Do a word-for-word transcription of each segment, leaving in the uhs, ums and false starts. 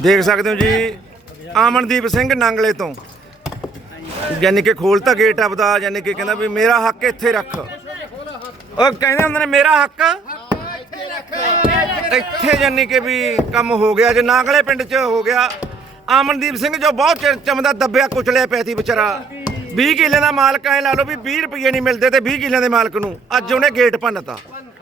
ਦੇਖ ਸਕਦੇ ਹੋ ਜੀ ਆਮਨਦੀਪ ਸਿੰਘ ਨੰਗਲੇ ਤੋਂ ਯਾਨੀ ਕਿ ਖੋਲਤਾ ਗੇਟ ਆਪਦਾ ਯਾਨੀ ਕਿ ਕਹਿੰਦਾ ਵੀ ਮੇਰਾ ਹੱਕ ਇੱਥੇ ਰੱਖ ਉਹ ਕਹਿੰਦੇ ਹੁੰਦੇ ਨੇ ਮੇਰਾ ਹੱਕ ਇੱਥੇ ਯਾਨੀ ਕਿ ਵੀ ਕੰਮ ਹੋ ਗਿਆ ਜੇ ਨਾਗਲੇ ਪਿੰਡ 'ਚ ਹੋ ਗਿਆ। ਆਮਨਦੀਪ ਸਿੰਘ ਜੋ ਬਹੁਤ ਚਿਰ ਚਮਦਾ ਦੱਬਿਆ ਕੁਚਲਿਆ ਪਿਆ ਸੀ ਵਿਚਾਰਾ ਵੀਹ ਕਿੱਲੇ ਦਾ ਮਾਲਕ ਐ ਲਾ ਲਓ ਵੀ ਵੀਹ ਰੁਪਏ ਨਹੀਂ ਮਿਲਦੇ ਤੇ ਵੀਹ ਕਿੱਲਿਆਂ ਦੇ ਮਾਲਕ ਨੂੰ ਅੱਜ ਉਹਨੇ ਗੇਟ ਭੰਨਤਾ।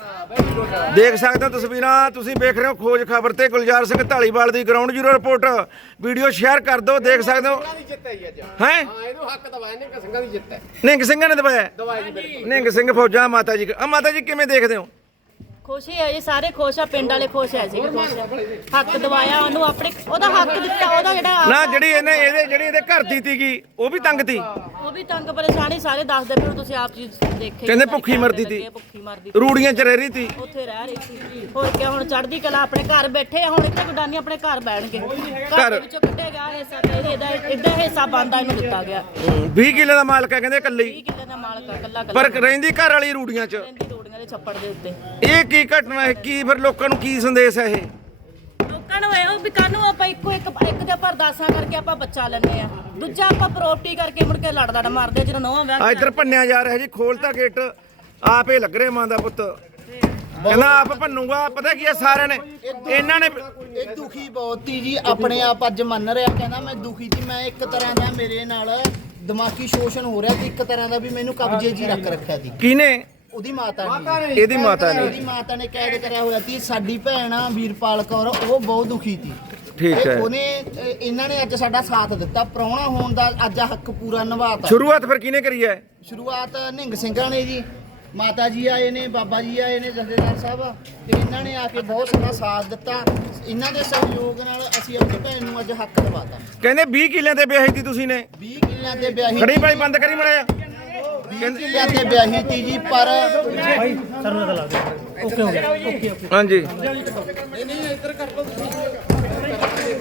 ਦੇਖ ਸਕਦੇ ਹੋ ਤਸਵੀਰਾਂ ਤੁਸੀਂ ਵੇਖ ਰਹੇ ਹੋ ਖੋਜ ਖਬਰ ਤੇ ਗੁਲਜ਼ਾਰ ਸਿੰਘ ਢਾਲੀਵਾਲ ਦੀ ground zero report video share ਕਰ ਦਿਓ। ਦੇਖ ਸਕਦੇ ਹੋ ਹੈ ਇਹਨੂੰ ਹੱਕ ਦਵਾਇਆ ਨਿੰਗ ਸਿੰਘਾਂ ਦੀ ਜਿੱਤ ਹੈ। ਨਿੰਗ ਸਿੰਘਾਂ ਨੇ ਦਵਾਇਆ ਦਵਾਇਆ ਜੀ ਬਿਲਕੁਲ। ਨਿੰਗ ਸਿੰਘ ਫੌਜਾਂ ਮਾਤਾ ਜੀ ਆ ਮਾਤਾ ਜੀ ਕਿਵੇਂ ਦੇਖਦੇ ਹੋ? ਖੁਸ਼ੀ ਹੈ ਜੀ ਸਾਰੇ ਖੁਸ਼ ਆ ਪਿੰਡ ਵਾਲੇ ਖੁਸ਼ ਹੈ ਜੀ ਖੁਸ਼ ਆ ਹੱਕ ਦਵਾਇਆ ਉਹਨੂੰ ਆਪਣੇ ਉਹਦਾ ਹੱਕ ਦਿੱਤਾ ਉਹਦਾ ਜਿਹੜਾ ਨਾ ਜਿਹੜੀ ਇਹਨੇ ਇਹਦੇ ਜਿਹੜੀ ਇਹਦੇ ਘਰ ਦੀ ਤੀਗੀ ਉਹ ਵੀ ਤੰਗ ਤੀ ਉਹ ਵੀ ਤੰਗ ਪਰੇਸ਼ਾਨੀ ਸਾਰੇ ਦੱਸਦੇ ਫਿਰ ਤੁਸੀਂ ਆਪ ਜੀ ਦੇਖੇ ਕਹਿੰਦੇ ਭੁੱਖੀ ਮਰਦੀ ਤੀ ਭੁੱਖੀ ਮਰਦੀ ਰੂੜੀਆਂ ਚ ਰਹਿ ਰਹੀ ਤੀ ਉੱਥੇ ਰਹਿ ਰਹੀ ਸੀ ਹੋਰ ਕੀ ਹੁਣ ਚੜ੍ਹਦੀ ਕਲਾ ਆਪਣੇ ਘਰ ਬੈਠੇ ਹੁਣ ਇੱਥੇ ਗੁਡਾਨੀ ਆਪਣੇ ਘਰ ਬੈਣਗੇ ਘਰ ਦੇ ਵਿੱਚੋਂ ਕੱਢਿਆ ਗਿਆ ਹਿੱਸਾ ਤੇ ਇਹਦਾ ਇਹਦਾ ਹਿੱਸਾ ਬੰਦਾ ਇਹਨੂੰ ਦਿੱਤਾ ਗਿਆ। ਵੀਹ ਕਿੱਲੇ ਦਾ ਮਾਲਕ ਹੈ ਕਹਿੰਦੇ ਇਕੱਲੇ ਵੀਹ ਕਿੱਲੇ ਦਾ ਮਾਲਕ ਆ ਕੱਲਾ ਕੱਲਾ ਪਰ ਰਹਿੰਦੀ ਘਰ ਵਾਲੀ ਰੂੜੀਆਂ ਚ ਰਹਿੰਦੀ ਰੋੜੀਆਂ ਦੇ ਛੱਪੜ ਦੇ ਉੱਤੇ। ਇਹ ਕੀ ਘਟਨਾ ਹੈ ਕੀ ਫਿਰ ਲੋਕਾਂ ਨੂੰ ਕੀ ਸੰਦੇਸ਼ ਹੈ ਇਹ? ਲੋਕਾਂ ਨੂੰ ਇਹੋ ਵੀ ਕਾਹਨੂੰ ਆਪਾਂ ਇੱਕੋ ਇੱਕ ਇੱਕ ਦੇ ਆਪਾਂ ਅਰਦਾਸਾਂ ਕਰਕੇ ਆਪਾਂ ਬੱਚਾ ਲੈਂਦੇ ਆ ਦੂਜਾ ਆਪਾਂ ਪ੍ਰੋਪਰਟੀ ਕਰਕੇ ਮੁੜ ਕੇ ਲੜ ਲੜ ਮਾਰਦੇ ਜਦੋਂ ਨੌਵਾਂ ਵਿਆਹ ਆ ਇੱਧਰ ਭੰਨਿਆ ਜਾ ਰਿਹਾ ਜੀ ਖੋਲਤਾ ਗੇਟ ਆਪੇ ਲੱਗ ਰਿਹਾ ਮਾਂ ਦਾ ਪੁੱਤ ਕਹਿੰਦਾ ਆਪ ਭੰਨੂਗਾ। ਪਤਾ ਕੀ ਹੈ ਸਾਰਿਆਂ ਨੇ ਇਹਨਾਂ ਨੇ ਇਹ ਦੁਖੀ ਬਹੁਤ ਹੀ ਜੀ ਆਪਣੇ ਆਪ ਅੱਜ ਮੰਨ ਰਿਹਾ ਕਹਿੰਦਾ ਮੈਂ ਦੁਖੀ ਸੀ ਮੈਂ ਇੱਕ ਤਰ੍ਹਾਂ ਦਾ ਮੇਰੇ ਨਾਲ ਦਿਮਾਗੀ ਸ਼ੋਸ਼ਣ ਹੋ ਰਿਹਾ ਸੀ ਇੱਕ ਤਰ੍ਹਾਂ ਦਾ ਵੀ ਮੈਨੂੰ ਕਬਜ਼ੇ 'ਚ ਹੀ ਰੱਖ ਰੱਖਿਆ ਸੀ। ਕਿਹਨੇ? ਉਹਦੀ ਮਾਤਾ ਨੇ ਇਹਦੀ ਮਾਤਾ ਨੇ ਇਹਦੀ ਮਾਤਾ ਨੇ ਕੈਦ ਕਰਿਆ ਹੋਇਆ ਸੀ। ਸਾਡੀ ਭੈਣ ਆ ਵੀਰਪਾਲ ਕੌਰ ਉਹ ਬਹੁਤ ਦੁਖੀ ਸੀ। ਠੀਕ ਤੇ ਹੈ ਉਹਨੇ ਅ, ਇਹਨਾਂ ਨੇ ਅੱਜ ਸਾਡਾ ਸਾਥ ਦਿੱਤਾ ਪ੍ਰਾਹੁਣਾ ਹੋਣ ਦਾ ਅੱਜ ਹੱਕ ਪੂਰਾ ਨਿਭਾਤਾ। ਸ਼ੁਰੂਆਤ ਫਿਰ ਕਿਹਨੇ ਕਰੀ ਹੈ? ਸ਼ੁਰੂਆਤ ਨਿੰਗ ਸਿੰਘਾਂ ਨੇ ਜੀ ਮਾਤਾ ਜੀ ਆਏ ਨੇ ਬਾਬਾ ਜੀ ਆਏ ਨੇ ਜਥੇਦਾਰ ਸਾਹਿਬ ਤੇ ਇਹਨਾਂ ਨੇ ਆ ਕੇ ਬਹੁਤ ਸਾਡਾ ਸਾਥ ਦਿੱਤਾ। ਇਹਨਾਂ ਦੇ ਸਹਿਯੋਗ ਨਾਲ ਅਸੀਂ ਆਪਣੀ ਭੈਣ ਨੂੰ ਅੱਜ ਹੱਕ ਦਿਵਾਤਾ। ਕਹਿੰਦੇ ਵੀਹ ਕਿੱਲਿਆਂ ਤੇ ਵਿਆਹੀ ਤੀ ਤੁਸੀਂ ਨੇ ਵੀਹ ਕਿੱਲਿਆਂ ਤੇ ਵਿਆਹੀ ਖੜੀ ਭਾਈ ਬੰਦ ਕਰੀ ਮੜਿਆ ਵੀਹ ਕਿੱਲਿਆਂ ਤੇ ਵਿਆਹੀ ਤੀ ਜੀ ਪਰ ਹਾਂਜੀ